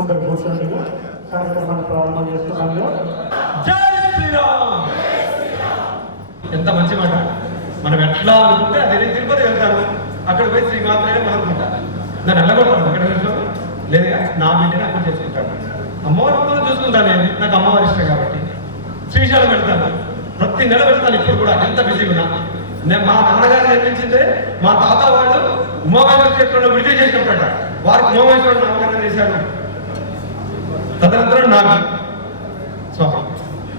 అందరు కూర్చోండి కార్యక్రమాన్ని ప్రారంభం చేస్తున్నాము. జై శ్రీరామ్. ఎంత మంచి మాట. మనం ఎట్లా అనుకుంటే అదే తిరుపతి వెళ్తాను, అక్కడ పోయి శ్రీమాత్రే అనుకుంటాను, దాన్ని వెళ్ళగొడతాను. అక్కడ లేదా నా బిడ్డని అక్కడ చేసుకుంటాను, అమ్మవారి చూసుకుంటాను. నేను నాకు అమ్మవారి ఇష్టం కాబట్టి శ్రీశైలం వెళ్తాను, ప్రతి నెల వెళ్తాను. ఇప్పుడు కూడా ఎంత బిజీగా ఉన్నా. నేను మా నాన్నగారు నిర్మించిందే మా తాత వాళ్ళు ఉమామేశ్వర క్షేత్రంలో విడిచి చేసినప్పుడట, వారికి ఉమామేశ్వరుడు నామకరణం చేశారు. తదనంతరం నాకు స్వామి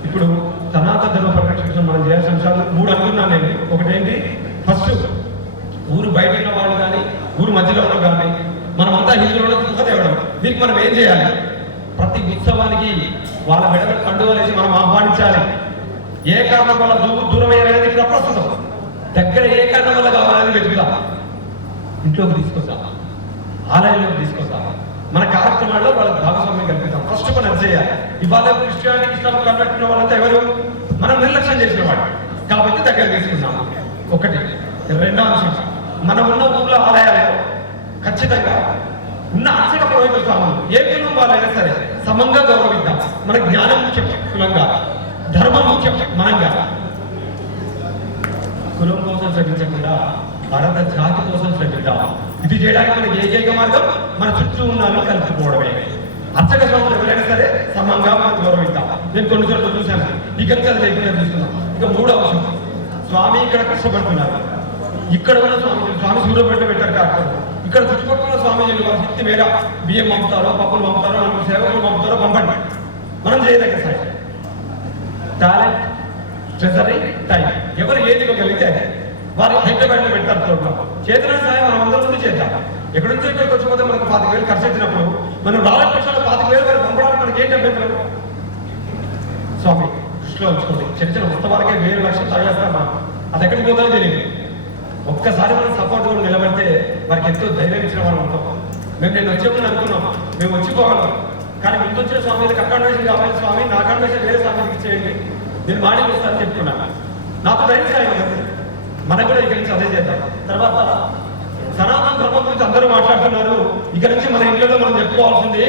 ఇప్పుడు సనాతన ధర్మ పరిరక్షణ మనం చేయాల్సిన అంశాలు 3 అనుకున్నాను నేను. ఒకటేంటి, ఫస్ట్ ఊరు బయట ఉన్న వాళ్ళు కానీ ఊరు మధ్యలో ఉన్న కానీ మనమంతా హిందువులలో తేవడం. దీనికి మనం ఏం చేయాలి? ప్రతి ఉత్సవానికి వాళ్ళ మెడల కండువలేసి మనం ఆహ్వానించాలి. ఏ కారణం వల్ల దూరమయ్యారనేది ఇక్కడ ప్రస్తుతం, దగ్గర ఏ కారణం వల్ల కావాలని వెతుకుదాం. ఇంట్లోకి తీసుకొద్దాం, ఆలయంలోకి తీసుకొద్దాం, మన కార్యక్రమాల్లో వాళ్ళకి భాగస్వామ్యం కల్పిద్దాం. ఫస్ట్ మనం చేయాలి. ఇవాళ క్రిస్టియానిటీ ఇస్లాం కన్వర్ట్ ఉన్న వాళ్ళంతా ఎవరు? మనం నిర్లక్ష్యం చేసిన వాళ్ళు కాబట్టి దగ్గర తీసుకున్నాము. ఒకటి. రెండో అంశం, మనం ఉన్న ఊళ్ళో ఆలయాల్లో ఖచ్చితంగా ఉన్న అర్చక పురోహితుల స్వాములు ఏ కులం వాళ్ళైనా సరే సమంగా గౌరవిద్దాం. మన జ్ఞానం ముఖ్యం, కులంగా ధర్మం ముఖ్యం, మనంగా కులం కోసం శ్రమించకుండా భారత జాతి కోసం శ్రమిద్దాం. ఇది చేయడానికి మనకి ఏకైక మార్గం మన చుట్టూ ఉన్న కలుపుకోవడమే. అర్చక స్వాములు ఎవరైనా సరే సమంగా మనం గౌరవిద్దాం. నేను కొన్ని చోట్ల చూశాను, ఈ కల్చర్ లేకుండా చూస్తున్నాం. ఇక 3వ అంశం, స్వామి ఇక్కడ కష్టపడుతున్నారు. ఇక్కడ ఉన్న స్వామి సూర్యపేట పెట్టారు కార్యక్రమం. ఇక్కడ చుట్టుపక్కల స్వామీజీలు వారి శక్తి మేర బియ్యం పంపుతారో, పప్పులు పంపుతారో, మనకు సేవకులు పంపుతారో పంపండి. మనం చేయదగ్గ సాయం. టాలెంట్, ట్రెజరీ, టైం, ఎవరు ఏది ఇవ్వగలిగితే వారి హైదరాబాద్లో పెడతారు. తోట చేతుల సాయం మనం అందరి ముందు చేద్దాం. ఎక్కడి నుంచి ఇక్కడికి వచ్చిపోతే మనకు 25,000 ఖర్చు వచ్చినప్పుడు మనం 4 లక్షల 25,000 వరకు పంపడానికి మనకి ఏంటి అభ్యంతరం? స్వామి దృష్టిలో ఉంచుకోండి. చిన్న చిన్న ఉత్సవాలకే 1,000 లక్షలు తగలేస్తాం మనం. అది ఎక్కడికి పోతుందో తెలియదు. ఒక్కసారి మనం సపోర్ట్ కూడా నిలబడితే వారికి ఎంతో ధైర్యం ఇచ్చిన వాళ్ళు ఉంటాం. నేను వచ్చేప్పుడు అనుకున్నాం మేము వచ్చిపోగలం, కానీ ముందు వచ్చిన స్వామికి అకామిడేషన్ కావాలి, స్వామి నా అకామిడేషన్ వేరే స్వామికి ఇచ్చేయండి, నేను మాడి వస్తానని చెప్పుకున్నాను. నాతో ధైర్యం సాయం మనకు కూడా ఇక్కడి నుంచి అదే చేద్దాం. తర్వాత సనాతన ధర్మం గురించి అందరూ మాట్లాడుతున్నారు. ఇక్కడి నుంచి మన ఇంట్లో మనం చెప్పుకోవాల్సింది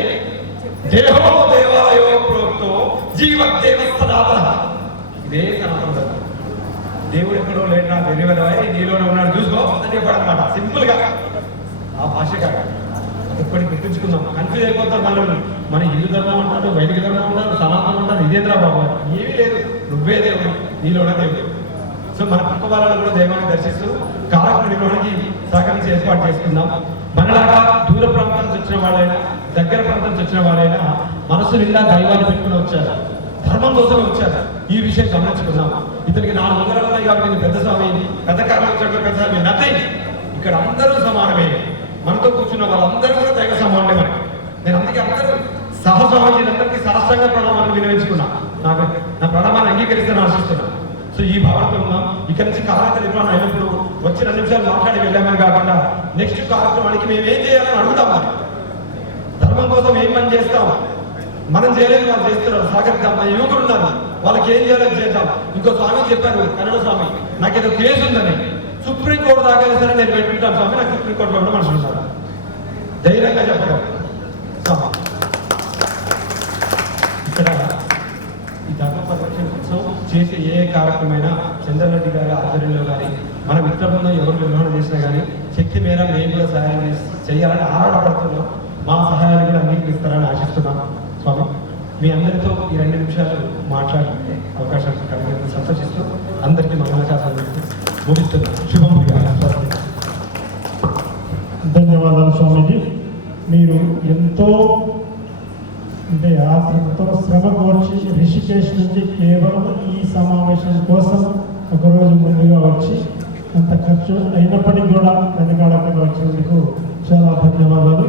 దేహో దేవాలయో ప్రోక్తో జీవదేవ సనాతన. ఇదే సనాతన ధర్మం. దేవుడు ఎక్కడో లేడు, నా తెలియదు, నీలోనే ఉన్నాడు చూసుకో అని చెప్పాడనమాట. సింపుల్ గా ఆ భాష కాక ఎప్పటికి గుర్తుంచుకుందాం. కన్ఫ్యూజ్ అయిపోతాం. మన హిందూ ధర్మం అంటారు, వైదిక ధర్మం అంటారు, సనాతనం అంటారు. ఇదేంద్రా బాబు, ఏమీ లేదు, నువ్వే దేవుడు, నీలోనే దేవుడు. సో మన పక్క వాళ్ళని కూడా దైవాన్ని దర్శిస్తూ కార్యక్రమ నిర్వహణకి సహకరించి ఏర్పాటు చేసుకుందాం. మనలాగా దూర ప్రాంతం నుంచి వచ్చిన వాళ్ళైనా దగ్గర ప్రాంతం నుంచి వచ్చిన వాళ్ళైనా మనసు నిండా దైవాన్ని పెట్టుకుని వచ్చారు, ధర్మం కోసం వచ్చారు. ఈ విషయం గమనించుకుందాం. ఇతనికి 4 వందలు ఉన్నాయి కాబట్టి పెద్ద స్వామి, పెద్ద కారణం పెద్ద స్వామి నథింగ్. ఇక్కడ అందరూ సమానమే. మనతో కూర్చున్న వాళ్ళందరూ కూడా దైవ సమానమే మనకి. నేను అందుకే అందరూ సహస్వామీలందరికీ సహస్రంగా ప్రణామాన్ని వినియోగించుకున్నా. నా ప్రణామాన్ని అంగీకరిస్తాను ఆశిస్తున్నాను. సో ఈ భావనతో ఉన్నాం. ఇక్కడ నుంచి కార్యక్రమ నిర్వహణ అయినప్పుడు వచ్చి 2 నిమిషాలు మాట్లాడి వెళ్ళామని కాకుండా నెక్స్ట్ కార్యక్రమానికి మేము ఏం చేయాలని అడుగుతాం. మరి ధర్మం కోసం ఏం పని చేస్తాం, మనం చేయలేదు వాళ్ళు చేస్తున్నారు, సహకరిద్దాం. మన యువకులు ఉన్నారు, వాళ్ళకి ఏం చేయాలని చేద్దాం. ఇంకో స్వామి చెప్పారు, కన్నడ స్వామి, నాకు ఏదో కేసు ఉందని సుప్రీంకోర్టు దాకా సరే నేను పెట్టుకుంటాను స్వామి, నాకు సుప్రీంకోర్టులో ఉన్న మనుషులు ఉన్నారు, ధైర్యంగా చెప్పగలరు. ఇక్కడ ఈ ధర్మ పరిరక్షణ కోసం చేసే ఏ కార్యక్రమైనా చంద్రరెడ్డి గారి ఆధ్వర్యంలో కానీ మన మిత్ర బృందం ఎవరు నిర్వహణ చేసినా కానీ శక్తి మేర మేము కూడా సహాయం చేయాలని ఆరాటపడుతున్నాం. మా సహాయాన్ని కూడా అంగీకరిస్తారని ఆశిస్తున్నాం. స్వామి మీ అందరితో ఈ 2 నిమిషాలు మాట్లాడే అవకాశం కలిగిన సంతోషిస్తూ అందరికీ మంగళాశాసనం ముగిస్తున్నాం. శుభం. ధన్యవాదాలు స్వామీజీ. మీరు ఎంతో అంటే ఆత్మతో శ్రమ కోర్చి రిషికేశ్ నుంచి కేవలం ఈ సమావేశం కోసం ఒకరోజు ముందుగా వచ్చి అంత ఖర్చు అయినప్పటికీ కూడా వెనకాడకుండా వచ్చినందుకు చాలా ధన్యవాదాలు.